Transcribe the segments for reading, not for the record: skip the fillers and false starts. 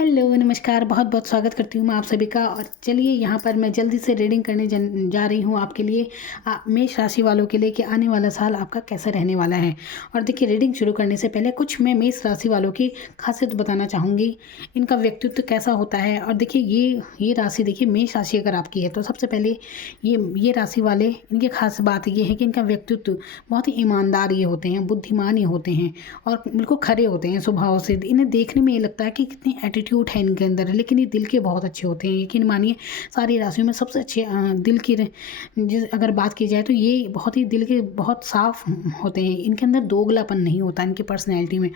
Hello नमस्कार, बहुत बहुत स्वागत करती हूँ मैं आप सभी का। और चलिए यहाँ पर मैं जल्दी से रीडिंग करने जा रही हूँ आपके लिए, मेष राशि वालों के लिए कि आने वाला साल आपका कैसा रहने वाला है। और देखिए, रीडिंग शुरू करने से पहले कुछ मैं मेष राशि वालों की खासियत बताना चाहूँगी, इनका व्यक्तित्व कैसा होता है। और देखिए, ये राशि, देखिए मेष राशि अगर आपकी है तो सबसे पहले ये राशि वाले, इनकी खास बात ये है कि इनका व्यक्तित्व बहुत ही ईमानदार ये होते हैं, बुद्धिमान ये होते हैं और बिल्कुल खरे होते हैं स्वभाव से। इन्हें देखने में ये लगता है कि कितनी एटीट्यूड है इनके अंदर, लेकिन ये दिल के बहुत अच्छे होते हैं। यकीन मानिए, सारी राशियों में सबसे अच्छे दिल की अगर बात की जाए तो ये बहुत ही दिल के बहुत साफ होते हैं। इनके अंदर दोगलापन नहीं होता इनकी पर्सनैलिटी में।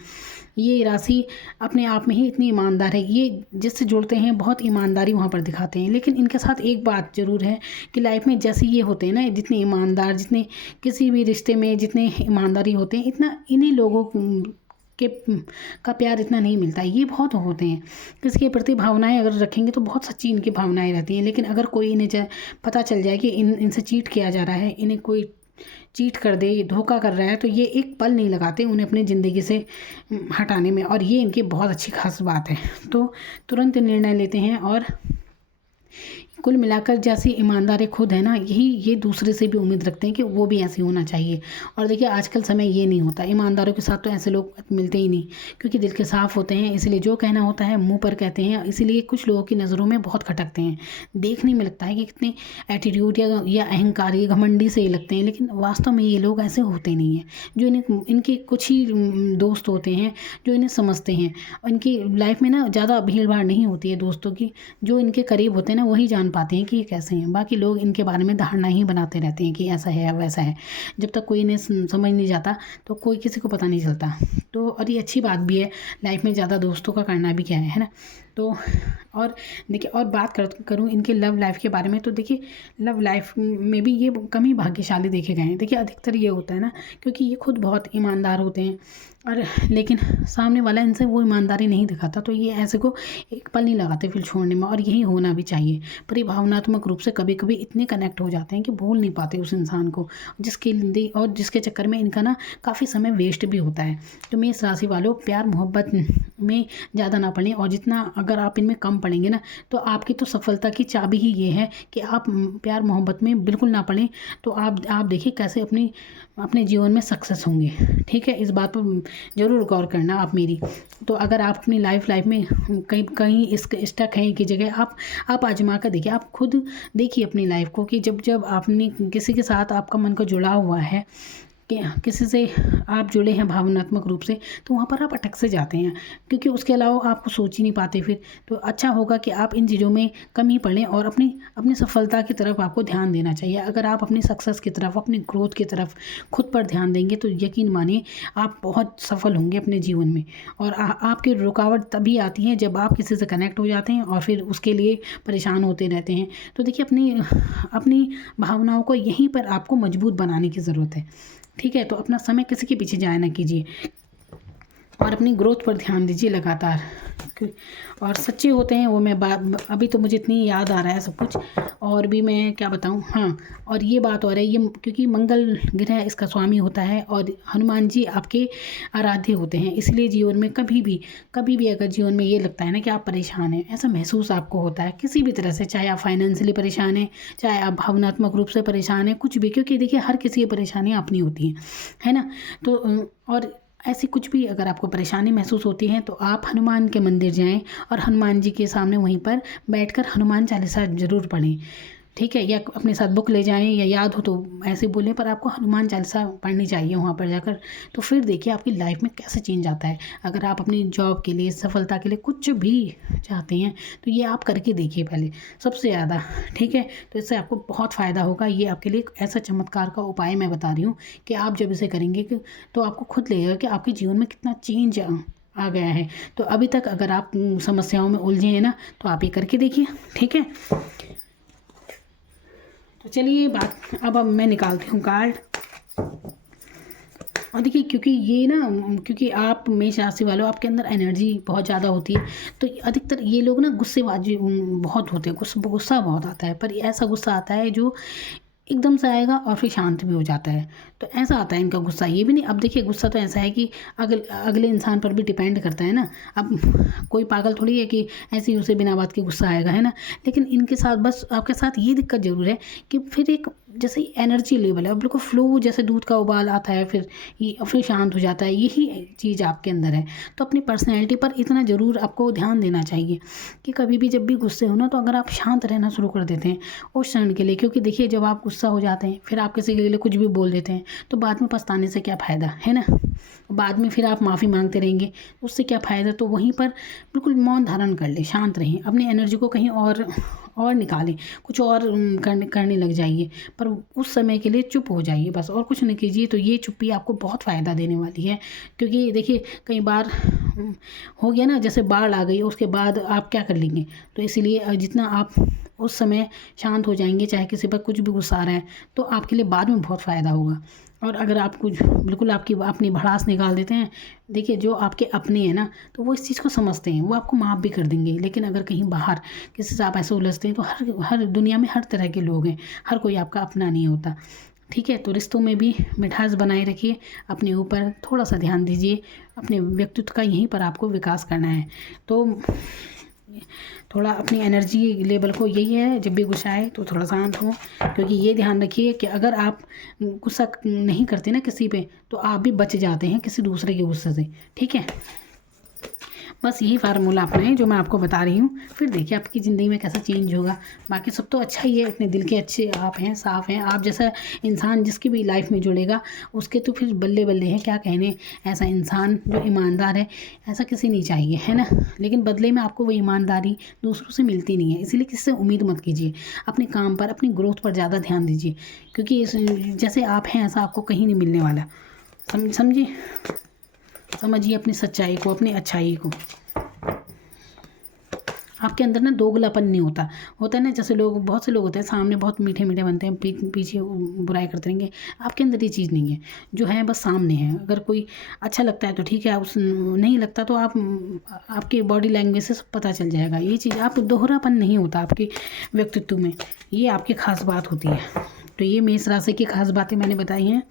ये राशि अपने आप में ही इतनी ईमानदार है, ये जिससे जुड़ते हैं बहुत ईमानदारी वहाँ पर दिखाते हैं। लेकिन इनके साथ एक बात ज़रूर है कि लाइफ में जैसे ये होते हैं ना, जितने ईमानदार, जितने किसी भी रिश्ते में जितने ईमानदारी होते हैं, इतना इन्हीं लोगों के का प्यार इतना नहीं मिलता। ये बहुत होते हैं, किसी के प्रति भावनाएं अगर रखेंगे तो बहुत सच्ची इनकी भावनाएं रहती हैं। लेकिन अगर कोई इन्हें पता चल जाए कि इनसे चीट किया जा रहा है, इन्हें कोई चीट कर दे, धोखा कर रहा है, तो ये एक पल नहीं लगाते उन्हें अपनी ज़िंदगी से हटाने में। और ये इनकी बहुत अच्छी खास बात है, तो तुरंत निर्णय लेते हैं। और कुल मिलाकर जैसी ईमानदारी खुद है ना, यही ये दूसरे से भी उम्मीद रखते हैं कि वो भी ऐसे होना चाहिए। और देखिए, आजकल समय ये नहीं होता, ईमानदारों के साथ तो ऐसे लोग मिलते ही नहीं, क्योंकि दिल के साफ़ होते हैं, इसलिए जो कहना होता है मुंह पर कहते हैं। इसीलिए कुछ लोगों की नज़रों में बहुत खटकते हैं, देखने में लगता है कि कितने एटीट्यूड या अहंकार, ये घमंडी से ही लगते हैं, लेकिन वास्तव में ये लोग ऐसे होते नहीं हैं। जो इनके कुछ ही दोस्त होते हैं जो इन्हें समझते हैं। इनकी लाइफ में ना ज़्यादा भीड़ भाड़ नहीं होती है दोस्तों की, जो इनके करीब होते हैं ना वही जान पाते हैं कि ये कैसे हैं। बाकी लोग इनके बारे में धारणा ही बनाते रहते हैं कि ऐसा है या वैसा है। जब तक कोई इन्हें समझ नहीं जाता तो कोई किसी को पता नहीं चलता। तो और ये अच्छी बात भी है, लाइफ में ज़्यादा दोस्तों का करना भी क्या है ना। तो और देखिए, और बात करूँ इनके लव लाइफ के बारे में, तो देखिए लव लाइफ में भी ये कम ही भाग्यशाली देखे गए हैं। देखिए, अधिकतर ये होता है ना, क्योंकि ये खुद बहुत ईमानदार होते हैं और लेकिन सामने वाला इनसे वो ईमानदारी नहीं दिखाता, तो ये ऐसे को एक पल नहीं लगाते फिर छोड़ने में। और यही होना भी चाहिए। पर ये भावनात्मक रूप से कभी कभी इतने कनेक्ट हो जाते हैं कि भूल नहीं पाते उस इंसान को, जिसके चक्कर में इनका ना काफ़ी समय वेस्ट भी होता है। तो मेष राशि वालों, प्यार मोहब्बत में ज़्यादा ना पड़ें, और जितना अगर आप इनमें कम पड़ेंगे ना, तो आपकी तो सफलता की चाबी ही ये है कि आप प्यार मोहब्बत में बिल्कुल ना पड़ें। तो आप देखिए कैसे अपने जीवन में सक्सेस होंगे। ठीक है, इस बात पर ज़रूर गौर करना आप मेरी। तो अगर आप अपनी लाइफ में कहीं स्टक हैं की जगह, आप आजमा कर देखिए। आप खुद देखिए अपनी लाइफ को कि जब आपने किसी के साथ आपका मन का जुड़ा हुआ है, कि किसी से आप जुड़े हैं भावनात्मक रूप से, तो वहाँ पर आप अटक से जाते हैं, क्योंकि उसके अलावा आपको सोच ही नहीं पाते फिर। तो अच्छा होगा कि आप इन चीज़ों में कम ही पड़ें और अपनी सफलता की तरफ आपको ध्यान देना चाहिए। अगर आप अपनी सक्सेस की तरफ, अपनी ग्रोथ की तरफ खुद पर ध्यान देंगे तो यकीन मानिए आप बहुत सफल होंगे अपने जीवन में। और आपकी रुकावट तभी आती है जब आप किसी से कनेक्ट हो जाते हैं और फिर उसके लिए परेशान होते रहते हैं। तो देखिए, अपनी भावनाओं को यहीं पर आपको मजबूत बनाने की ज़रूरत है। ठीक है, तो अपना समय किसी के पीछे जाया ना कीजिए और अपनी ग्रोथ पर ध्यान दीजिए लगातार। और सच्चे होते हैं वो, मैं बात अभी तो मुझे इतनी याद आ रहा है सब कुछ, और भी मैं क्या बताऊं। हाँ, और ये बात और है, ये क्योंकि मंगल ग्रह इसका स्वामी होता है और हनुमान जी आपके आराध्य होते हैं, इसलिए जीवन में कभी भी अगर जीवन में ये लगता है ना कि आप परेशान हैं, ऐसा महसूस आपको होता है किसी भी तरह से, चाहे आप फाइनेंशियली परेशान हैं, चाहे आप भावनात्मक रूप से परेशान हैं, कुछ भी, क्योंकि देखिए हर किसी की परेशानियाँ अपनी होती हैं, है ना। तो और ऐसी कुछ भी अगर आपको परेशानी महसूस होती है तो आप हनुमान के मंदिर जाएं और हनुमान जी के सामने वहीं पर बैठकर हनुमान चालीसा ज़रूर पढ़ें। ठीक है, या अपने साथ बुक ले जाएं, या याद हो तो ऐसे बोलें, पर आपको हनुमान चालीसा पढ़नी चाहिए वहाँ पर जाकर। तो फिर देखिए आपकी लाइफ में कैसे चेंज आता है। अगर आप अपनी जॉब के लिए, सफलता के लिए कुछ भी चाहते हैं तो ये आप करके देखिए पहले, सबसे ज़्यादा। ठीक है, तो इससे आपको बहुत फ़ायदा होगा। ये आपके लिए एक ऐसा चमत्कार का उपाय मैं बता रही हूँ कि आप जब इसे करेंगे तो आपको खुद लगेगा कि आपके जीवन में कितना चेंज आ गया है। तो अभी तक अगर आप समस्याओं में उलझे हैं ना, तो आप ये करके देखिए। ठीक है, तो चलिए अब मैं निकालती हूँ कार्ड। और देखिए, क्योंकि आप मेष राशि वालों, आपके अंदर एनर्जी बहुत ज़्यादा होती है, तो अधिकतर ये लोग ना गुस्सेबाजी बहुत होते हैं, गुस्सा बहुत आता है। पर ऐसा गुस्सा आता है जो एकदम से आएगा और फिर शांत भी हो जाता है। तो ऐसा आता है इनका गुस्सा। ये भी नहीं, अब देखिए गुस्सा तो ऐसा है कि अगले इंसान पर भी डिपेंड करता है ना। अब कोई पागल थोड़ी है कि ऐसे ही उसे बिना बात के गुस्सा आएगा, है ना। लेकिन इनके साथ बस आपके साथ ये दिक्कत ज़रूर है कि फिर एक जैसे एनर्जी लेवल है, अब बिल्कुल फ्लो, जैसे दूध का उबाल आता है फिर शांत हो जाता है, यही चीज़ आपके अंदर है। तो अपनी पर्सनैलिटी पर इतना ज़रूर आपको ध्यान देना चाहिए कि कभी भी जब भी गुस्से हो ना, तो अगर आप शांत रहना शुरू कर देते हैं उस क्षण के लिए, क्योंकि देखिए जब आप गुस्सा हो जाते हैं फिर आप किसी के लिए कुछ भी बोल देते हैं, तो बाद में पछताने से क्या फ़ायदा, है ना। बाद में फिर आप माफ़ी मांगते रहेंगे, उससे क्या फ़ायदा। तो वहीं पर बिल्कुल मौन धारण कर ले, शांत रहें, अपनी एनर्जी को कहीं और निकालें, कुछ और करने लग जाइए, पर उस समय के लिए चुप हो जाइए बस, और कुछ नहीं कीजिए। तो ये चुप्पी आपको बहुत फ़ायदा देने वाली है। क्योंकि देखिए कई बार हो गया ना, जैसे बाढ़ आ गई उसके बाद आप क्या कर लेंगे। तो इसीलिए जितना आप उस समय शांत हो जाएंगे, चाहे किसी पर कुछ भी गुस्सा आ रहा है, तो आपके लिए बाद में बहुत फ़ायदा होगा। और अगर आप कुछ बिल्कुल आपकी अपनी भड़ास निकाल देते हैं, देखिए जो आपके अपने हैं ना, तो वो इस चीज़ को समझते हैं, वो आपको माफ़ भी कर देंगे। लेकिन अगर कहीं बाहर किसी से आप ऐसे उलझते हैं, तो हर दुनिया में हर तरह के लोग हैं, हर कोई आपका अपना नहीं होता। ठीक है, तो रिश्तों में भी मिठास बनाए रखिए, अपने ऊपर थोड़ा सा ध्यान दीजिए, अपने व्यक्तित्व का यहीं पर आपको विकास करना है। तो थोड़ा अपनी एनर्जी लेवल को, यही है जब भी गुस्सा आए तो थोड़ा शांत हो। क्योंकि ये ध्यान रखिए कि अगर आप गुस्सा नहीं करते ना किसी पे, तो आप भी बच जाते हैं किसी दूसरे के गुस्से से। ठीक है, बस यही फार्मूला अपनाएं जो मैं आपको बता रही हूँ, फिर देखिए आपकी ज़िंदगी में कैसा चेंज होगा। बाकी सब तो अच्छा ही है, इतने दिल के अच्छे आप हैं, साफ़ हैं। आप जैसा इंसान जिसकी भी लाइफ में जुड़ेगा उसके तो फिर बल्ले बल्ले हैं, क्या कहने। ऐसा इंसान जो ईमानदार है, ऐसा किसी नहीं चाहिए, है ना। लेकिन बदले में आपको वो ईमानदारी दूसरों से मिलती नहीं है, इसीलिए किसी से उम्मीद मत कीजिए। अपने काम पर, अपनी ग्रोथ पर ज़्यादा ध्यान दीजिए, क्योंकि जैसे आप हैं ऐसा आपको कहीं नहीं मिलने वाला। समझिए अपनी सच्चाई को, अपनी अच्छाई को। आपके अंदर ना दोगलापन नहीं होता है ना। जैसे बहुत से लोग होते हैं, सामने बहुत मीठे मीठे बनते हैं, पीछे बुराई करते रहेंगे। आपके अंदर ये चीज़ नहीं है, जो है बस सामने है। अगर कोई अच्छा लगता है तो ठीक है, नहीं लगता तो आपके बॉडी लैंग्वेज से सब पता चल जाएगा। ये चीज़, आप दोहरापन नहीं होता आपके व्यक्तित्व में, ये आपकी खास बात होती है। तो ये मेष राशि की खास बातें मैंने बताई हैं।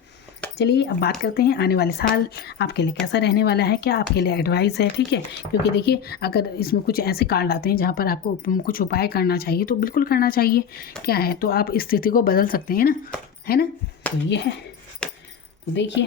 चलिए अब बात करते हैं आने वाले साल आपके लिए कैसा रहने वाला है, क्या आपके लिए एडवाइस है। ठीक है, क्योंकि देखिए अगर इसमें कुछ ऐसे कार्ड आते हैं जहाँ पर आपको कुछ उपाय करना चाहिए, तो बिल्कुल करना चाहिए। क्या है, तो आप स्थिति को बदल सकते हैं ना, है ना। तो ये है, तो देखिए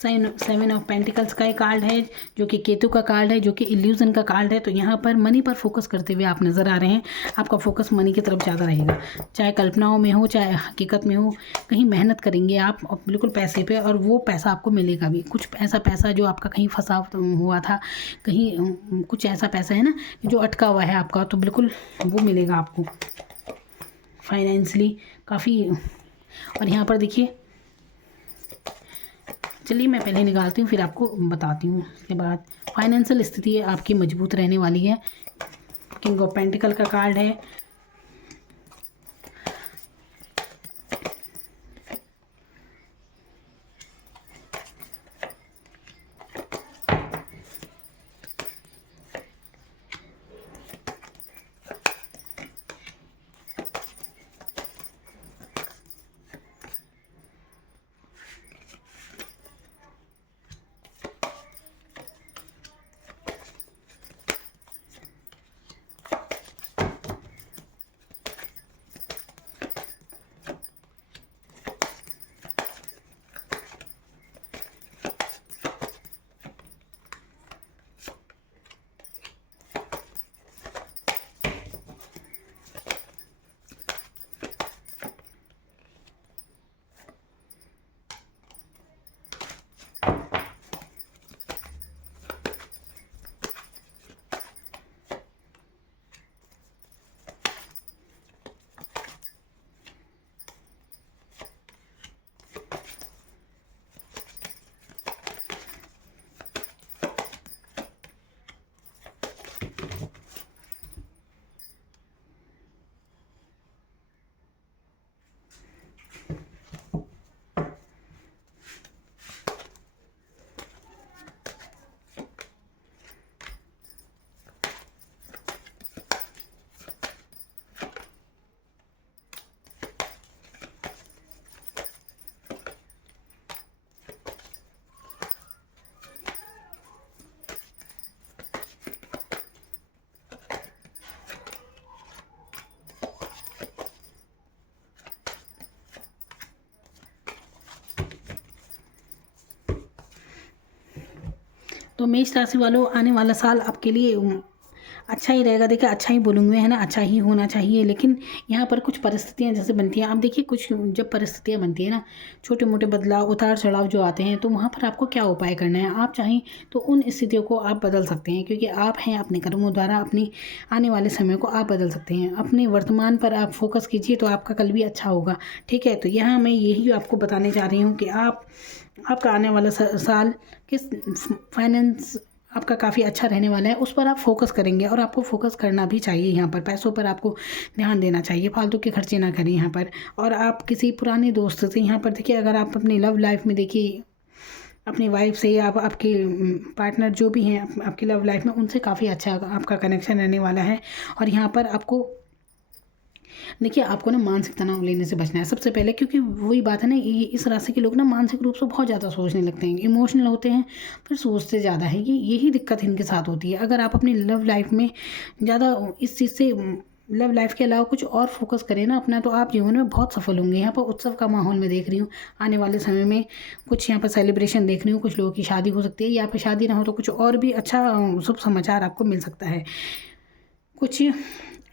सेवन ऑफ पेंटिकल्स का एक कार्ड है, जो कि केतु का कार्ड है, जो कि इल्यूजन का कार्ड है। तो यहाँ पर मनी पर फोकस करते हुए आप नज़र आ रहे हैं। आपका फोकस मनी की तरफ ज़्यादा रहेगा, चाहे कल्पनाओं में हो चाहे हकीकत में हो। कहीं मेहनत करेंगे आप बिल्कुल पैसे पे, और वो पैसा आपको मिलेगा भी। कुछ ऐसा पैसा जो आपका कहीं फंसा हुआ था, कहीं कुछ ऐसा पैसा है ना जो अटका हुआ है आपका, तो बिल्कुल वो मिलेगा आपको फाइनेंशली काफ़ी। और यहाँ पर देखिए, चलिए मैं पहले निकालती हूँ फिर आपको बताती हूँ। उसके बाद फाइनेंशियल स्थिति आपकी मजबूत रहने वाली है। किंग ऑफ पेंटिकल का कार्ड है। तो मेष राशि वालों, आने वाला साल आपके लिए अच्छा ही रहेगा। देखिए अच्छा ही बोलूँगी मैं, है ना, अच्छा ही होना चाहिए। लेकिन यहाँ पर कुछ परिस्थितियाँ जैसे बनती हैं, आप देखिए कुछ जब परिस्थितियाँ बनती हैं ना, छोटे मोटे बदलाव उतार चढ़ाव जो आते हैं, तो वहाँ पर आपको क्या उपाय करना है, आप चाहें तो उन स्थितियों को आप बदल सकते हैं, क्योंकि आप हैं अपने कर्मों द्वारा अपनी आने वाले समय को आप बदल सकते हैं। अपने वर्तमान पर आप फोकस कीजिए तो आपका कल भी अच्छा होगा। ठीक है, तो यहाँ मैं यही आपको बताने जा रही हूँ कि आपका आने वाला साल किस फाइनेंस आपका काफ़ी अच्छा रहने वाला है, उस पर आप फोकस करेंगे। और आपको फोकस करना भी चाहिए। यहाँ पर पैसों पर आपको ध्यान देना चाहिए, फालतू के खर्चे ना करें यहाँ पर। और आप किसी पुराने दोस्त से यहाँ पर देखिए, अगर आप अपनी लव लाइफ में देखिए अपनी वाइफ से या आपके पार्टनर जो भी हैं आपकी लव लाइफ में, उनसे काफ़ी अच्छा आपका कनेक्शन रहने वाला है। और यहाँ पर आपको देखिए आपको ना मानसिक तनाव लेने से बचना है सबसे पहले, क्योंकि वही बात है ना, ये इस राशि के लोग ना मानसिक रूप से बहुत ज़्यादा सोचने लगते हैं, इमोशनल होते हैं, फिर सोचते ज़्यादा है। यही दिक्कत इनके साथ होती है। अगर आप अपनी लव लाइफ में ज़्यादा इस चीज़ से लव लाइफ के अलावा कुछ और फोकस करें ना अपना, तो आप जीवन में बहुत सफल होंगे। यहाँ पर उत्सव का माहौल मैं देख रही हूँ आने वाले समय में, कुछ यहाँ पर सेलिब्रेशन देख रही हूँ, कुछ लोगों की शादी हो सकती है, या फिर शादी ना हो तो कुछ और भी अच्छा शुभ समाचार आपको मिल सकता है। कुछ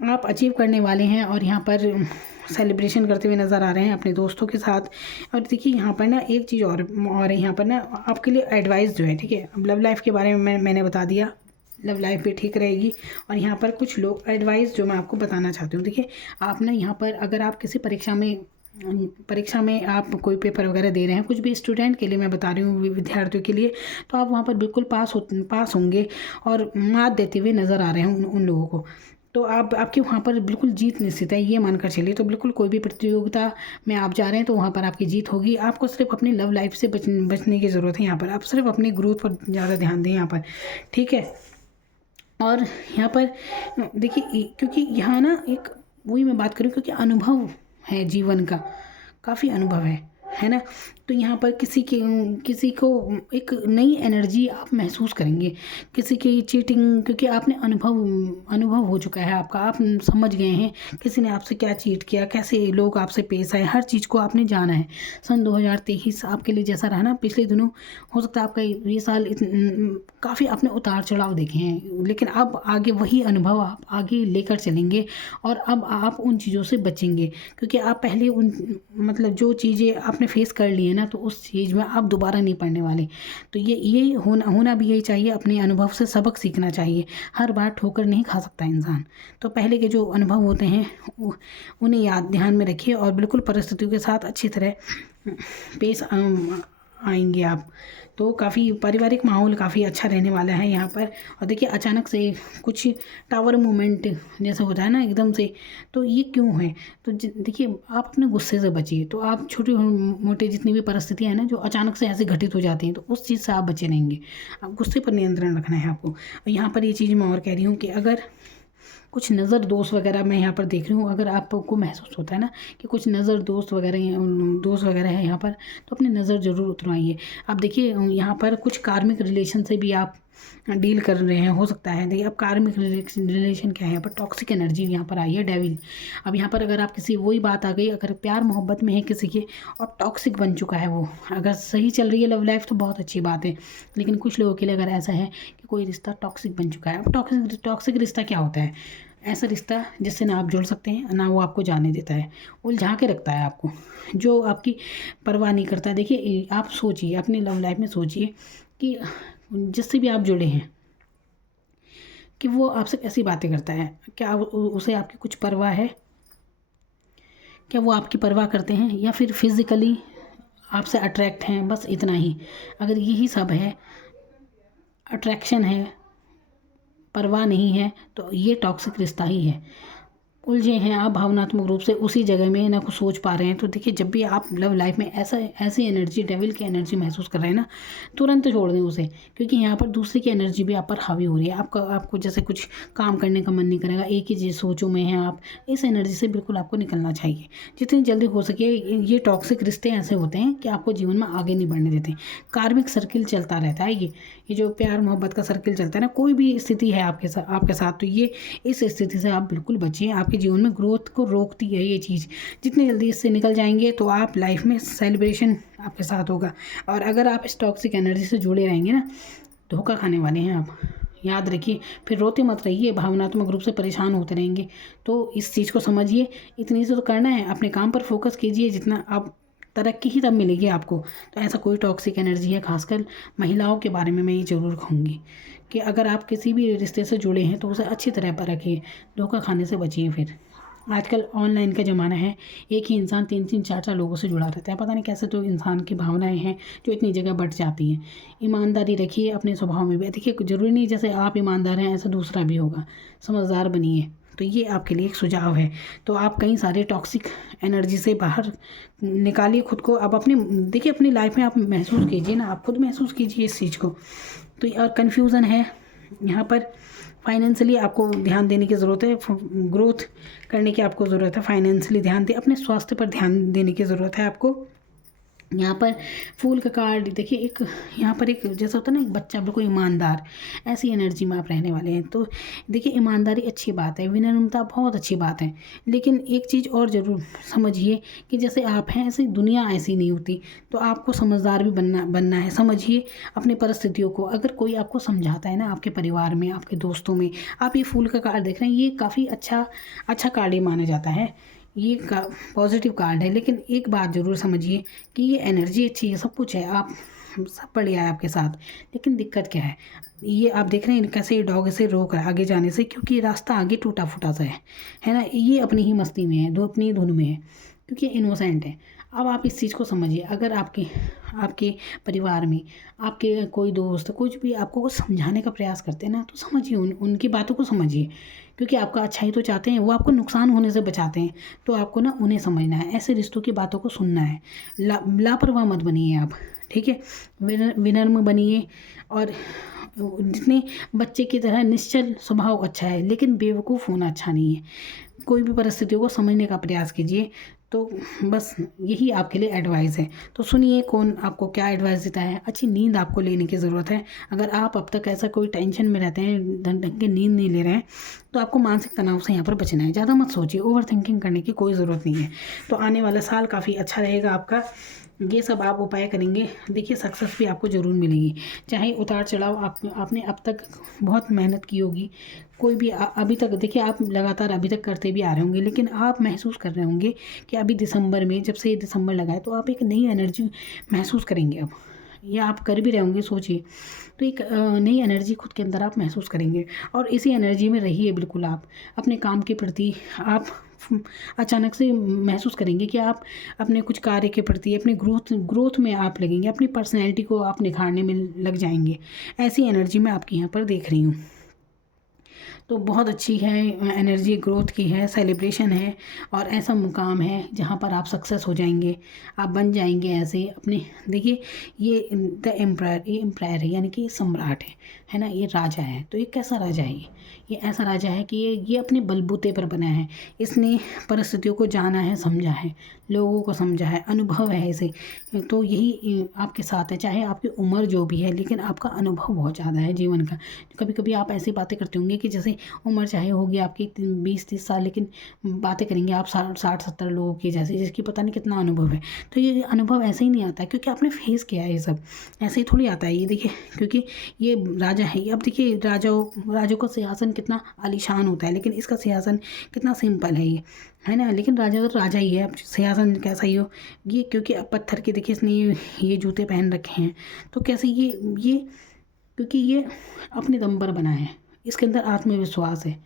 आप अचीव करने वाले हैं और यहाँ पर सेलिब्रेशन करते हुए नज़र आ रहे हैं अपने दोस्तों के साथ। और देखिए यहाँ पर ना एक चीज़ और यहाँ पर ना आपके लिए एडवाइस जो है, ठीक है, अब लव लाइफ के बारे में मैंने बता दिया, लव लाइफ भी ठीक रहेगी। और यहाँ पर कुछ लोग एडवाइस जो मैं आपको बताना चाहती हूँ, देखिए आप ना यहाँ पर अगर आप किसी परीक्षा में आप कोई पेपर वगैरह दे रहे हैं, कुछ भी स्टूडेंट के लिए मैं बता रही हूँ, विद्यार्थियों के लिए, तो आप वहाँ पर बिल्कुल पास होंगे और मात देते हुए नज़र आ रहे हैं उन लोगों को। तो आपकी वहाँ पर बिल्कुल जीत निश्चित है, ये मानकर चलिए। तो बिल्कुल कोई भी प्रतियोगिता में आप जा रहे हैं तो वहाँ पर आपकी जीत होगी। आपको सिर्फ अपनी लव लाइफ से बचने की ज़रूरत है। यहाँ पर आप सिर्फ अपनी ग्रोथ पर ज़्यादा ध्यान दें यहाँ पर, ठीक है। और यहाँ पर देखिए क्योंकि यहाँ ना एक वही मैं बात करूँ, क्योंकि अनुभव है जीवन का, काफ़ी अनुभव है ना। तो यहाँ पर किसी को एक नई एनर्जी आप महसूस करेंगे, किसी की चीटिंग, क्योंकि आपने अनुभव हो चुका है आपका, आप समझ गए हैं किसी ने आपसे क्या चीट किया, कैसे लोग आपसे पेश आए, हर चीज़ को आपने जाना है। सन 2023 आपके लिए जैसा रहा ना पिछले दिनों, हो सकता है आपका ये साल काफ़ी आपने उतार चढ़ाव देखे हैं, लेकिन अब आगे वही अनुभव आप आगे लेकर चलेंगे और अब आप उन चीज़ों से बचेंगे, क्योंकि आप पहले मतलब जो चीज़ें आपने फेस कर ली है ना, तो उस चीज़ में आप दोबारा नहीं पढ़ने वाले। तो ये होना भी यही चाहिए, अपने अनुभव से सबक सीखना चाहिए। हर बार ठोकर नहीं खा सकता इंसान। तो पहले के जो अनुभव होते हैं उन्हें ध्यान में रखिए और बिल्कुल परिस्थितियों के साथ अच्छी तरह पेश आएंगे आप। तो काफ़ी पारिवारिक माहौल काफ़ी अच्छा रहने वाला है यहाँ पर। और देखिए अचानक से कुछ टावर मूवमेंट जैसे होता है ना एकदम से, तो ये क्यों है, तो देखिए आप अपने गुस्से से बचिए। तो आप छोटे मोटे जितनी भी परिस्थितियाँ हैं ना जो अचानक से ऐसे घटित हो जाती हैं, तो उस चीज़ से आप बचे रहेंगे। आप गुस्से पर नियंत्रण रखना है आपको। और यहाँ पर ये चीज़ मैं और कह रही हूँ कि अगर कुछ नज़र दोस्त वगैरह मैं यहाँ पर देख रही हूँ, अगर आपको महसूस होता है ना कि कुछ नज़र दोस्त वगैरह है यहाँ पर, तो अपनी नज़र ज़रूर उतरवाइए। आप देखिए यहाँ पर कुछ कार्मिक रिलेशन से भी आप डील कर रहे हैं, हो सकता है। देखिए अब कार्मिक रिलेशन क्या है, यहाँ पर टॉक्सिक एनर्जी यहाँ पर आई है, डेविल। अब यहाँ पर अगर आप किसी वही बात आ गई, अगर प्यार मोहब्बत में है किसी के और टॉक्सिक बन चुका है वो, अगर सही चल रही है लव लाइफ तो बहुत अच्छी बात है, लेकिन कुछ लोगों के लिए अगर ऐसा है कि कोई रिश्ता टॉक्सिक बन चुका है। अब टॉक्सिक रिश्ता क्या होता है, ऐसा रिश्ता जिससे ना आप जुड़ सकते हैं ना वो आपको जाने देता है, उलझा के रखता है आपको, जो आपकी परवाह नहीं करता है। देखिए आप सोचिए अपनी लव लाइफ में, सोचिए कि जिससे भी आप जुड़े हैं कि वो आपसे कैसी बातें करता है, क्या उसे आपकी कुछ परवाह है, क्या वो आपकी परवाह करते हैं, या फिर फिज़िकली आपसे अट्रैक्ट हैं, बस इतना ही। अगर यही सब है, अट्रैक्शन है, परवाह नहीं है, तो ये टॉक्सिक रिश्ता ही है। उलझे हैं आप भावनात्मक रूप से उसी जगह में, ना कुछ सोच पा रहे हैं। तो देखिए जब भी आप लव लाइफ में ऐसी एनर्जी, डेविल की एनर्जी महसूस कर रहे हैं ना, तुरंत छोड़ दें उसे, क्योंकि यहाँ पर दूसरे की एनर्जी भी आप पर हावी हो रही है। आपको जैसे कुछ काम करने का मन नहीं करेगा, एक ही चीज़ सोचों में हैं आप, इस एनर्जी से बिल्कुल आपको निकलना चाहिए जितनी जल्दी हो सके। ये टॉक्सिक रिश्ते ऐसे होते हैं कि आपको जीवन में आगे नहीं बढ़ने देते। कार्मिक सर्किल चलता रहता है, ये जो प्यार मोहब्बत का सर्किल चलता है ना, कोई भी स्थिति है आपके साथ, तो ये इस स्थिति से आप बिल्कुल बचिए। आपके जीवन में ग्रोथ को रोकती है ये चीज़। जितनी जल्दी इससे निकल जाएंगे तो आप लाइफ में सेलिब्रेशन आपके साथ होगा। और अगर आप इस टॉक्सिक एनर्जी से जुड़े रहेंगे ना, धोखा खाने वाले हैं आप, याद रखिए। फिर रोते मत रहिए, भावनात्मक रूप से परेशान होते रहेंगे। तो इस चीज़ को समझिए, इतनी से तो करना है, अपने काम पर फोकस कीजिए, जितना आप तरक्की ही तब मिलेगी आपको। तो ऐसा कोई टॉक्सिक एनर्जी है, खासकर महिलाओं के बारे में मैं ये ज़रूर कहूँगी कि अगर आप किसी भी रिश्ते से जुड़े हैं तो उसे अच्छी तरह पर रखिए, धोखा खाने से बचिए। फिर आजकल ऑनलाइन का ज़माना है, एक ही इंसान 3-3 4-4 लोगों से जुड़ा रहता है, पता नहीं कैसे तो इंसान की भावनाएं हैं जो इतनी जगह बढ़ जाती हैं। ईमानदारी रखिए अपने स्वभाव में भी, देखिए ज़रूरी नहीं जैसे आप ईमानदार हैं ऐसा दूसरा भी होगा, समझदार बनिए। तो ये आपके लिए एक सुझाव है। तो आप कई सारे टॉक्सिक एनर्जी से बाहर निकालिए खुद को। अब अपनी देखिए अपनी लाइफ में आप महसूस कीजिए ना, आप खुद महसूस कीजिए इस चीज़ को। तो और कन्फ्यूज़न है यहाँ पर, फाइनेंशियली आपको ध्यान देने की ज़रूरत है, ग्रोथ करने की आपको ज़रूरत है, फाइनेंशियली ध्यान दें, अपने स्वास्थ्य पर ध्यान देने की ज़रूरत है आपको। यहाँ पर फूल का कार्ड देखिए, एक यहाँ पर एक जैसा होता है ना एक बच्चा बिल्कुल ईमानदार, ऐसी एनर्जी में आप रहने वाले हैं। तो देखिए ईमानदारी अच्छी बात है, विनम्रता बहुत अच्छी बात है, लेकिन एक चीज़ और ज़रूर समझिए कि जैसे आप हैं ऐसी दुनिया ऐसी नहीं होती। तो आपको समझदार भी बनना है। समझिए अपनी परिस्थितियों को, अगर कोई आपको समझाता है ना, आपके परिवार में, आपके दोस्तों में, आप ये फूल का कार्ड देख रहे हैं, ये काफ़ी अच्छा कार्ड ही माना जाता है, ये पॉजिटिव कार्ड है। लेकिन एक बात ज़रूर समझिए कि ये एनर्जी अच्छी है, सब कुछ है, आप सब बढ़िया है आपके साथ, लेकिन दिक्कत क्या है, ये आप देख रहे हैं कैसे डॉग इसे रोक रहा है आगे जाने से, क्योंकि रास्ता आगे टूटा फूटा सा है ना। ये अपनी ही मस्ती में है, अपनी धुन में है, क्योंकि इनोसेंट है। अब आप इस चीज़ को समझिए, अगर आपके परिवार में आपके कोई दोस्त कुछ भी आपको कुछ समझाने का प्रयास करते हैं ना, तो समझिए, उनकी बातों को समझिए, क्योंकि आपका अच्छा ही तो चाहते हैं, वो आपको नुकसान होने से बचाते हैं। तो आपको ना उन्हें समझना है, ऐसे रिश्तों की बातों को सुनना है। लापरवाह मत बनिए आप, ठीक है, विनम्र बनिए। और जितने बच्चे की तरह निश्चल स्वभाव अच्छा है, लेकिन बेवकूफ़ होना अच्छा नहीं है। कोई भी परिस्थितियों को समझने का प्रयास कीजिए। तो बस यही आपके लिए एडवाइस है। तो सुनिए कौन आपको क्या एडवाइस देता है। अच्छी नींद आपको लेने की ज़रूरत है। अगर आप अब तक ऐसा कोई टेंशन में रहते हैं, ढंग की नींद नहीं ले रहे हैं, तो आपको मानसिक तनाव से यहाँ पर बचना है। ज़्यादा मत सोचिए, ओवर थिंकिंग करने की कोई ज़रूरत नहीं है। तो आने वाला साल काफ़ी अच्छा रहेगा आपका। ये सब आप उपाय करेंगे, देखिए सक्सेस भी आपको ज़रूर मिलेगी। चाहे उतार चढ़ाव आपने अब तक बहुत मेहनत की होगी, कोई भी अभी तक देखिए आप लगातार अभी तक करते भी आ रहे होंगे, लेकिन आप महसूस कर रहे होंगे कि अभी दिसंबर में, जब से ये दिसंबर लगा है, तो आप एक नई एनर्जी महसूस करेंगे। अब ये आप कर भी रहे होंगे, सोचिए। तो एक नई एनर्जी खुद के अंदर आप महसूस करेंगे, और इसी एनर्जी में रहिए बिल्कुल। आप अपने काम के प्रति आप अचानक से महसूस करेंगे कि आप अपने कुछ कार्य के प्रति, अपने ग्रोथ में आप लगेंगे, अपनी पर्सनैलिटी को आप निखारने में लग जाएंगे। ऐसी एनर्जी मैं आपकी यहाँ पर देख रही हूँ। तो बहुत अच्छी है एनर्जी, ग्रोथ की है, सेलिब्रेशन है, और ऐसा मुकाम है जहाँ पर आप सक्सेस हो जाएंगे, आप बन जाएंगे ऐसे अपने। देखिए ये द एम्पायर, ये एम्पायर है, यानी कि सम्राट है ना, ये राजा है। तो ये कैसा राजा है, ये ऐसा राजा है कि ये अपने बलबूते पर बना है। इसने परिस्थितियों को जाना है, समझा है, लोगों को समझा है, अनुभव है इसे। तो यही आपके साथ है, चाहे आपकी उम्र जो भी है, लेकिन आपका अनुभव बहुत ज़्यादा है जीवन का। कभी कभी आप ऐसी बातें करते होंगे कि जैसे उम्र चाहे होगी आपकी 20-30 साल, लेकिन बातें करेंगे आप 60-70 लोगों की जैसे, जिसकी पता नहीं कितना अनुभव है। तो ये अनुभव ऐसे ही नहीं आता है, क्योंकि आपने फेस किया है ये सब, ऐसे ही थोड़ी आता है ये। देखिए क्योंकि ये राजा है। अब देखिए राजों का सिंहासन कितना आलीशान होता है, लेकिन इसका सिंहासन कितना सिंपल है, ये है ना। लेकिन राजा तो राजा ही है, अब सिंहासन कैसा ही हो ये, क्योंकि अब पत्थर के देखिए इसने ये जूते पहन रखे हैं। तो कैसे ये क्योंकि ये अपने दम पर बना है, इसके अंदर आत्मविश्वास है।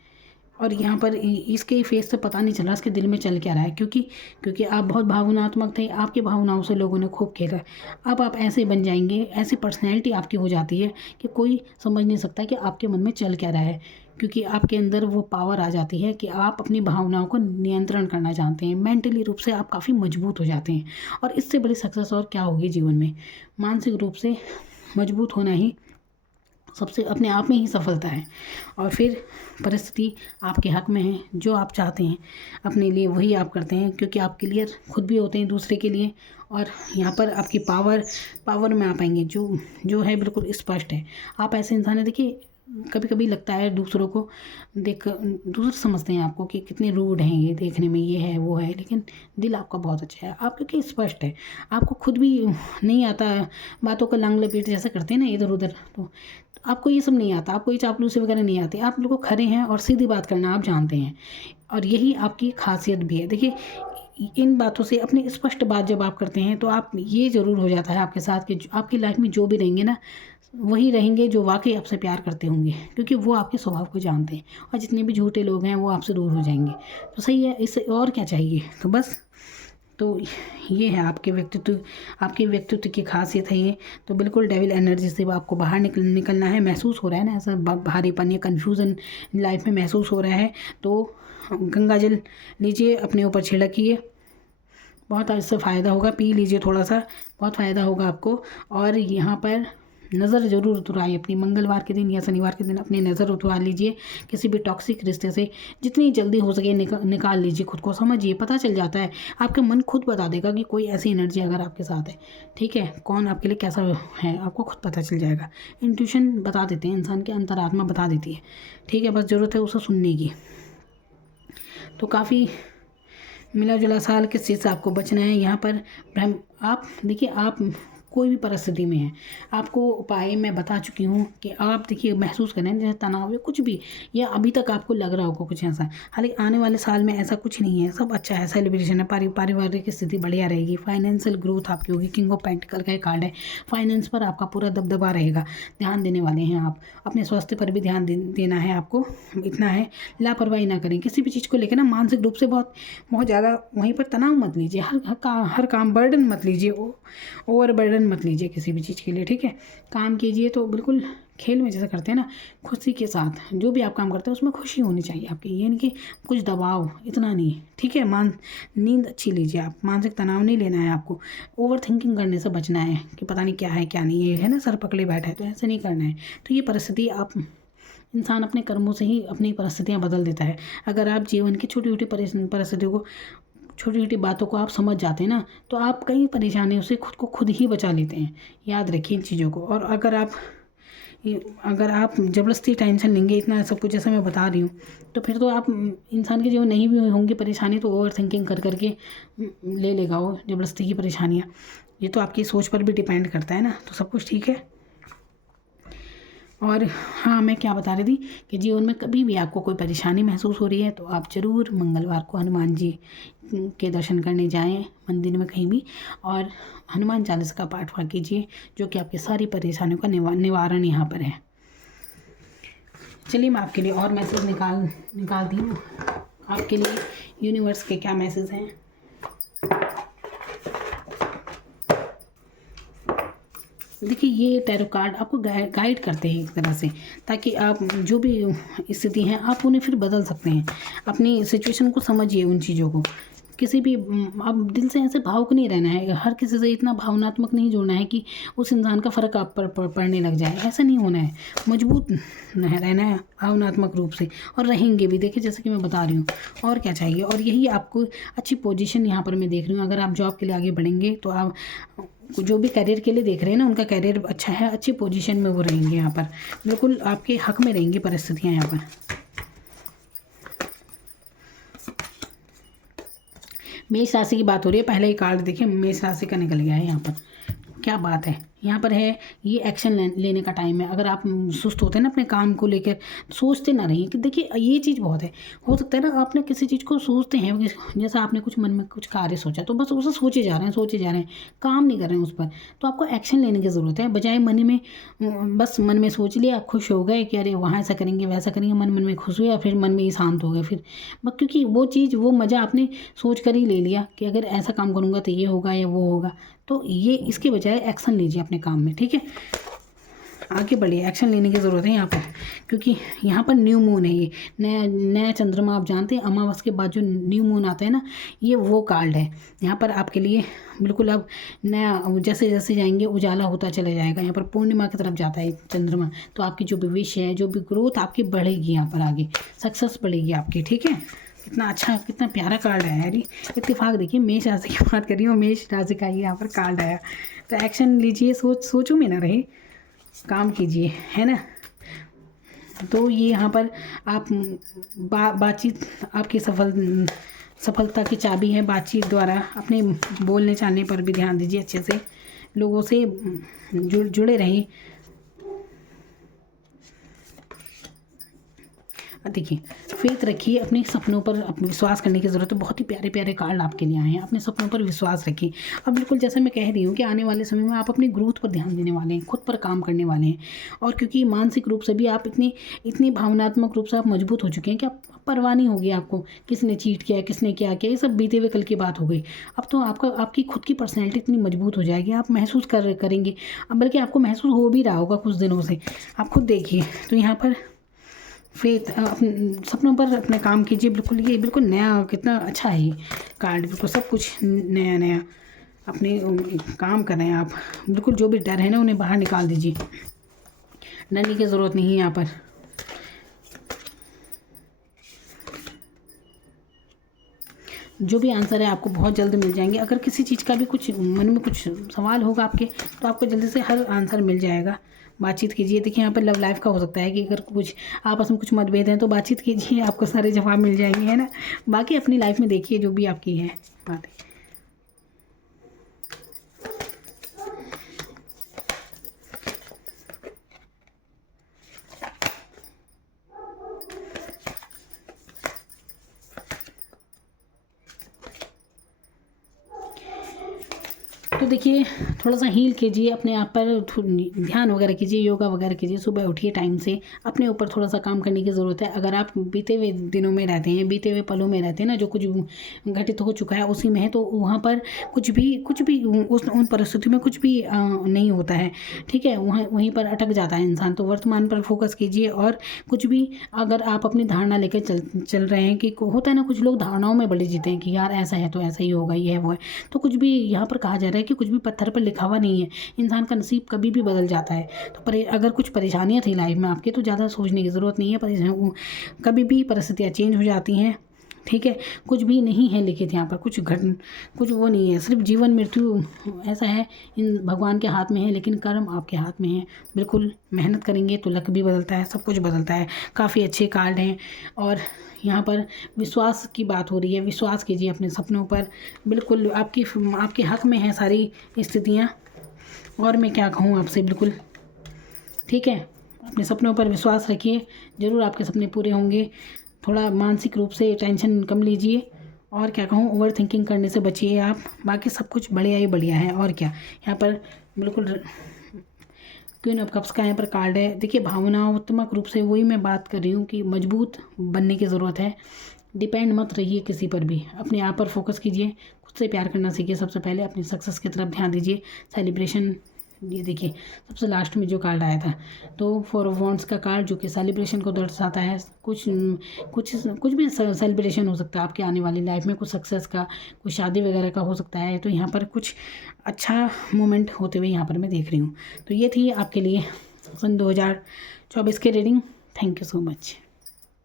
और यहाँ पर इसके फेस से पता नहीं चला इसके दिल में चल क्या रहा है, क्योंकि आप बहुत भावनात्मक थे, आपकी भावनाओं से लोगों ने खूब खेला। अब आप ऐसे बन जाएंगे, ऐसी पर्सनैलिटी आपकी हो जाती है कि कोई समझ नहीं सकता कि आपके मन में चल क्या रहा है, क्योंकि आपके अंदर वो पावर आ जाती है कि आप अपनी भावनाओं को नियंत्रण करना जानते हैं। मेंटली रूप से आप काफ़ी मजबूत हो जाते हैं, और इससे बड़ी सक्सेस और क्या होगी जीवन में। मानसिक रूप से मजबूत होना ही सबसे अपने आप में ही सफलता है। और फिर परिस्थिति आपके हक में है, जो आप चाहते हैं अपने लिए वही आप करते हैं, क्योंकि आप क्लियर खुद भी होते हैं दूसरे के लिए। और यहाँ पर आपकी पावर में आ पाएंगे, जो है बिल्कुल स्पष्ट है। आप ऐसे इंसान हैं, देखिए कभी कभी लगता है दूसरों को देख दूसरे समझते हैं आपको कि कितने रूड हैं ये, देखने में ये है वो है, लेकिन दिल आपका बहुत अच्छा है। आप क्योंकि स्पष्ट है, आपको खुद भी नहीं आता, बातों का लांग लपेट जैसे करते हैं ना इधर उधर, तो आपको ये सब नहीं आता, आपको ये चापलूसी वगैरह नहीं आती, आप लोगों को खरे हैं और सीधी बात करना आप जानते हैं, और यही आपकी खासियत भी है। देखिए इन बातों से अपनी स्पष्ट बात जब आप करते हैं तो आप ये ज़रूर हो जाता है आपके साथ कि आपकी लाइफ में जो भी रहेंगे ना वही रहेंगे जो वाकई आपसे प्यार करते होंगे, क्योंकि वो आपके स्वभाव को जानते हैं, और जितने भी झूठे लोग हैं वो आपसे दूर हो जाएंगे। तो सही है, इससे और क्या चाहिए। तो बस, तो ये है आपके व्यक्तित्व की खासियत है ये। तो बिल्कुल डेविल एनर्जी से आपको बाहर निकलना है। महसूस हो रहा है ना ऐसा भारीपन या कन्फ्यूज़न लाइफ में महसूस हो रहा है, तो गंगा जल लीजिए, अपने ऊपर छिड़किए, बहुत इससे फ़ायदा होगा। पी लीजिए थोड़ा सा, बहुत फ़ायदा होगा आपको। और यहाँ पर नज़र ज़रूर उतराइए अपनी, मंगलवार के दिन या शनिवार के दिन अपनी नज़र उतरा लीजिए किसी भी टॉक्सिक रिश्ते से, जितनी जल्दी हो सके निकाल लीजिए खुद को। समझिए, पता चल जाता है, आपका मन खुद बता देगा कि कोई ऐसी एनर्जी अगर आपके साथ है, ठीक है, कौन आपके लिए कैसा है, आपको खुद पता चल जाएगा। इंट्यूशन बता देते हैं, इंसान की अंतरात्मा बता देती है, ठीक है, बस ज़रूरत है उसे सुनने की। तो काफ़ी मिला जुला साल किस चीज़ से आपको बचना है यहाँ पर। आप देखिए, आप कोई भी परिस्थिति में है, आपको उपाय मैं बता चुकी हूँ कि आप देखिए महसूस करें जैसे तनाव या कुछ भी, या अभी तक आपको लग रहा होगा कुछ ऐसा, हालांकि आने वाले साल में ऐसा कुछ नहीं है, सब अच्छा है, सेलिब्रेशन है, पारिवारिक स्थिति बढ़िया रहेगी, फाइनेंशियल ग्रोथ आपकी होगी। किंग ऑफ पेंटिकल का कार्ड है, फाइनेंस पर आपका पूरा दबदबा रहेगा, ध्यान देने वाले हैं आप। अपने स्वास्थ्य पर भी ध्यान देना है आपको, इतना है, लापरवाही ना करें किसी भी चीज़ को लेकर ना, मानसिक रूप से बहुत बहुत ज़्यादा वहीं पर तनाव मत लीजिए, हर काम बर्डन मत लीजिए, ओवर बर्डन मत लीजिए किसी भी चीज़ के लिए, ठीक है। काम कीजिए तो बिल्कुल खेल में जैसे करते हैं ना, खुशी के साथ, जो भी आप काम करते हैं उसमें खुशी होनी चाहिए आपकी, ये नहीं कि कुछ दबाव, इतना नहीं, ठीक है। नींद अच्छी लीजिए आप, मानसिक तनाव नहीं लेना है आपको, ओवर थिंकिंग करने से बचना है कि पता नहीं क्या है क्या नहीं है ना, सर पकड़े बैठा है, तो ऐसे नहीं करना है। तो ये परिस्थिति आप, इंसान अपने कर्मों से ही अपनी परिस्थितियाँ बदल देता है। अगर आप जीवन की छोटी छोटी परिस्थितियों को, छोटी छोटी बातों को आप समझ जाते हैं ना, तो आप कई परेशानियों से खुद को खुद ही बचा लेते हैं। याद रखिए इन चीज़ों को। और अगर आप ज़बरदस्ती टेंशन लेंगे इतना सब कुछ जैसे मैं बता रही हूँ, तो फिर तो आप इंसान के जीवन नहीं भी होंगी परेशानी, तो ओवर थिंकिंग कर करके ले लेगा वो ज़बरदस्ती की परेशानियाँ। ये तो आपकी सोच पर भी डिपेंड करता है ना, तो सब कुछ ठीक है। और हाँ, मैं क्या बता रही थी कि जीवन में कभी भी आपको कोई परेशानी महसूस हो रही है तो आप ज़रूर मंगलवार को हनुमान जी के दर्शन करने जाएं, मंदिर में कहीं भी, और हनुमान चालीसा का पाठ वाठ कीजिए, जो कि आपकी सारी परेशानियों का निवारण यहाँ पर है। चलिए मैं आपके लिए और मैसेज निकालती हूँ आपके लिए, यूनिवर्स के क्या मैसेज हैं। देखिए ये टैरो कार्ड आपको गाइड करते हैं एक तरह से, ताकि आप जो भी स्थिति हैं आप उन्हें फिर बदल सकते हैं। अपनी सिचुएशन को समझिए, उन चीज़ों को, किसी भी आप दिल से ऐसे भावुक नहीं रहना है, हर किसी से इतना भावनात्मक नहीं जुड़ना है कि उस इंसान का फ़र्क आप पर पड़ने लग जाए, ऐसा नहीं होना है। मजबूत रहना है भावनात्मक रूप से, और रहेंगे भी, देखिए जैसे कि मैं बता रही हूँ। और क्या चाहिए, और यही आपको अच्छी पोजीशन यहाँ पर मैं देख रही हूँ। अगर आप जॉब के लिए आगे बढ़ेंगे तो आप जो भी करियर के लिए देख रहे हैं ना, उनका करियर अच्छा है, अच्छी पोजीशन में वो रहेंगे यहाँ पर, बिल्कुल आपके हक में रहेंगी परिस्थितियाँ यहाँ पर। मेष राशि की बात हो रही है, पहले ही कार्ड देखिए मेष राशि का निकल गया है यहाँ पर। क्या बात है, यहाँ पर है ये एक्शन लेने का टाइम है। अगर आप सुस्त होते हैं ना अपने काम को लेकर, सोचते ना रहिए कि देखिए ये चीज़ बहुत है, हो सकता है ना आपने किसी चीज़ को सोचते हैं, जैसा आपने कुछ मन में कुछ कार्य सोचा तो बस उसे सोचे जा रहे हैं, काम नहीं कर रहे हैं उस पर। तो आपको एक्शन लेने की ज़रूरत है, बजाय बस मन में सोच लिया, खुश हो गए कि अरे वहाँ ऐसा करेंगे वैसा करेंगे, मन में खुश हुआ, फिर मन में ही शांत हो गए फिर, क्योंकि वो चीज़, वो मज़ा आपने सोच कर ही ले लिया कि अगर ऐसा काम करूँगा तो ये होगा या वो होगा। तो ये इसके बजाय एक्शन लीजिए अपने काम में, ठीक है, आगे बढ़िए, एक्शन लेने की ज़रूरत है यहाँ पर, क्योंकि यहाँ पर न्यू मून है, ये नया चंद्रमा, आप जानते हैं अमावस के बाद जो न्यू मून आता है ना, ये वो कार्ड है यहाँ पर आपके लिए। बिल्कुल अब नया, जैसे जैसे जाएंगे उजाला होता चला जाएगा, यहाँ पर पूर्णिमा की तरफ जाता है चंद्रमा, तो आपकी जो भी विश है, जो भी ग्रोथ आपकी बढ़ेगी, यहाँ पर आगे सक्सेस बढ़ेगी आपकी, ठीक है। कितना अच्छा, कितना प्यारा कार्ड आया यार, इत्तेफाक देखिए मेष राशि की बात कर रही हूँ, मेष राशि का ही यहाँ पर कार्ड आया। तो एक्शन लीजिए, सोचो में ना रहे, काम कीजिए, है ना। तो ये यहाँ पर आप बातचीत आपकी सफलता की चाबी है। बातचीत द्वारा अपने बोलने चालने पर भी ध्यान दीजिए, अच्छे से लोगों से जुड़े रहें। देखिए, फेथ रखिए, अपने सपनों पर विश्वास करने की ज़रूरत है। बहुत ही प्यारे प्यारे कार्ड आपके लिए आए हैं। अपने सपनों पर विश्वास रखिए। अब बिल्कुल जैसे मैं कह रही हूँ कि आने वाले समय में आप अपनी ग्रोथ पर ध्यान देने वाले हैं, खुद पर काम करने वाले हैं। और क्योंकि मानसिक रूप से भी आप इतनी भावनात्मक रूप से आप मजबूत हो चुके हैं कि आप परवाह नहीं होगी आपको किसने चीट किया, किसने क्या किया, ये सब बीते हुए कल की बात हो गई। अब तो आपकी खुद की पर्सनैलिटी इतनी मजबूत हो जाएगी, आप महसूस करेंगे। अब बल्कि आपको महसूस हो भी रहा होगा कुछ दिनों से, आप खुद देखिए। तो यहाँ पर फेथ, अपने सपनों पर अपने काम कीजिए। बिल्कुल ये बिल्कुल नया, कितना अच्छा है ये कार्ड, बिल्कुल सब कुछ नया नया अपने काम कर रहे हैं आप। बिल्कुल जो भी डर है ना उन्हें बाहर निकाल दीजिए, डरने की ज़रूरत नहीं है यहाँ पर। जो भी आंसर है आपको बहुत जल्द मिल जाएंगे। अगर किसी चीज़ का भी कुछ मन में कुछ सवाल होगा आपके, तो आपको जल्दी से हर आंसर मिल जाएगा। बातचीत कीजिए। देखिए यहाँ पर लव लाइफ का हो सकता है कि अगर कुछ आपस में कुछ मतभेद हैं तो बातचीत कीजिए, आपको सारे जवाब मिल जाएंगे, है ना। बाकी अपनी लाइफ में देखिए जो भी आपकी है बातें। तो देखिए, थोड़ा सा हील कीजिए अपने आप पर, ध्यान वगैरह कीजिए, योगा वगैरह कीजिए, सुबह उठिए टाइम से, अपने ऊपर थोड़ा सा काम करने की ज़रूरत है। अगर आप बीते हुए दिनों में रहते हैं, बीते हुए पलों में रहते हैं ना, जो कुछ घटित हो चुका है उसी में है, तो वहाँ पर कुछ भी उन परिस्थितियों में कुछ भी नहीं होता है, ठीक है। वहीं पर अटक जाता है इंसान। तो वर्तमान पर फोकस कीजिए। और कुछ भी अगर आप अपनी धारणा लेकर चल रहे हैं, कि होता है ना, कुछ लोग धारणाओं में बड़े जीते हैं कि यार ऐसा है तो ऐसा ही होगा, ये है वो है। तो कुछ भी यहाँ पर कहा जा रहा है कि कुछ भी पत्थर पर लिखा हुआ नहीं है, इंसान का नसीब कभी भी बदल जाता है। तो अगर कुछ परेशानियाँ थी लाइफ में आपके, तो ज़्यादा सोचने की ज़रूरत नहीं है। कभी भी परिस्थितियाँ चेंज हो जाती हैं, ठीक है। कुछ भी नहीं है लिखित यहाँ पर, कुछ वो नहीं है। सिर्फ जीवन मृत्यु ऐसा है, इन भगवान के हाथ में है, लेकिन कर्म आपके हाथ में है। बिल्कुल मेहनत करेंगे तो लक भी बदलता है, सब कुछ बदलता है। काफ़ी अच्छे कार्ड हैं। और यहाँ पर विश्वास की बात हो रही है, विश्वास कीजिए अपने सपनों पर। बिल्कुल आपके हक में है सारी स्थितियाँ। और मैं क्या कहूँ आपसे, बिल्कुल ठीक है। अपने सपनों पर विश्वास रखिए, ज़रूर आपके सपने पूरे होंगे। थोड़ा मानसिक रूप से टेंशन कम लीजिए। और क्या कहूँ, ओवर थिंकिंग करने से बचिए आप। बाकी सब कुछ बढ़िया ही बढ़िया है। और क्या, यहाँ पर बिल्कुल क्वीन ऑफ कप्स का यहाँ पर कार्ड है। देखिए, भावनात्मक रूप से वही मैं बात कर रही हूँ कि मजबूत बनने की ज़रूरत है। डिपेंड मत रहिए किसी पर भी, अपने आप पर फोकस कीजिए, खुद से प्यार करना सीखिए। सबसे पहले अपनी सक्सेस की तरफ ध्यान दीजिए। सेलिब्रेशन, ये देखिए सबसे लास्ट में जो कार्ड आया था, तो 4 ऑफ वॉन्ड्स का कार्ड, जो कि सेलिब्रेशन को दर्शाता है। कुछ भी सेलिब्रेशन हो सकता है आपके आने वाली लाइफ में, कुछ सक्सेस का, कुछ शादी वगैरह का हो सकता है। तो यहाँ पर कुछ अच्छा मोमेंट होते हुए यहाँ पर मैं देख रही हूँ। तो ये थी आपके लिए सन 2024 की reading. Thank you so much.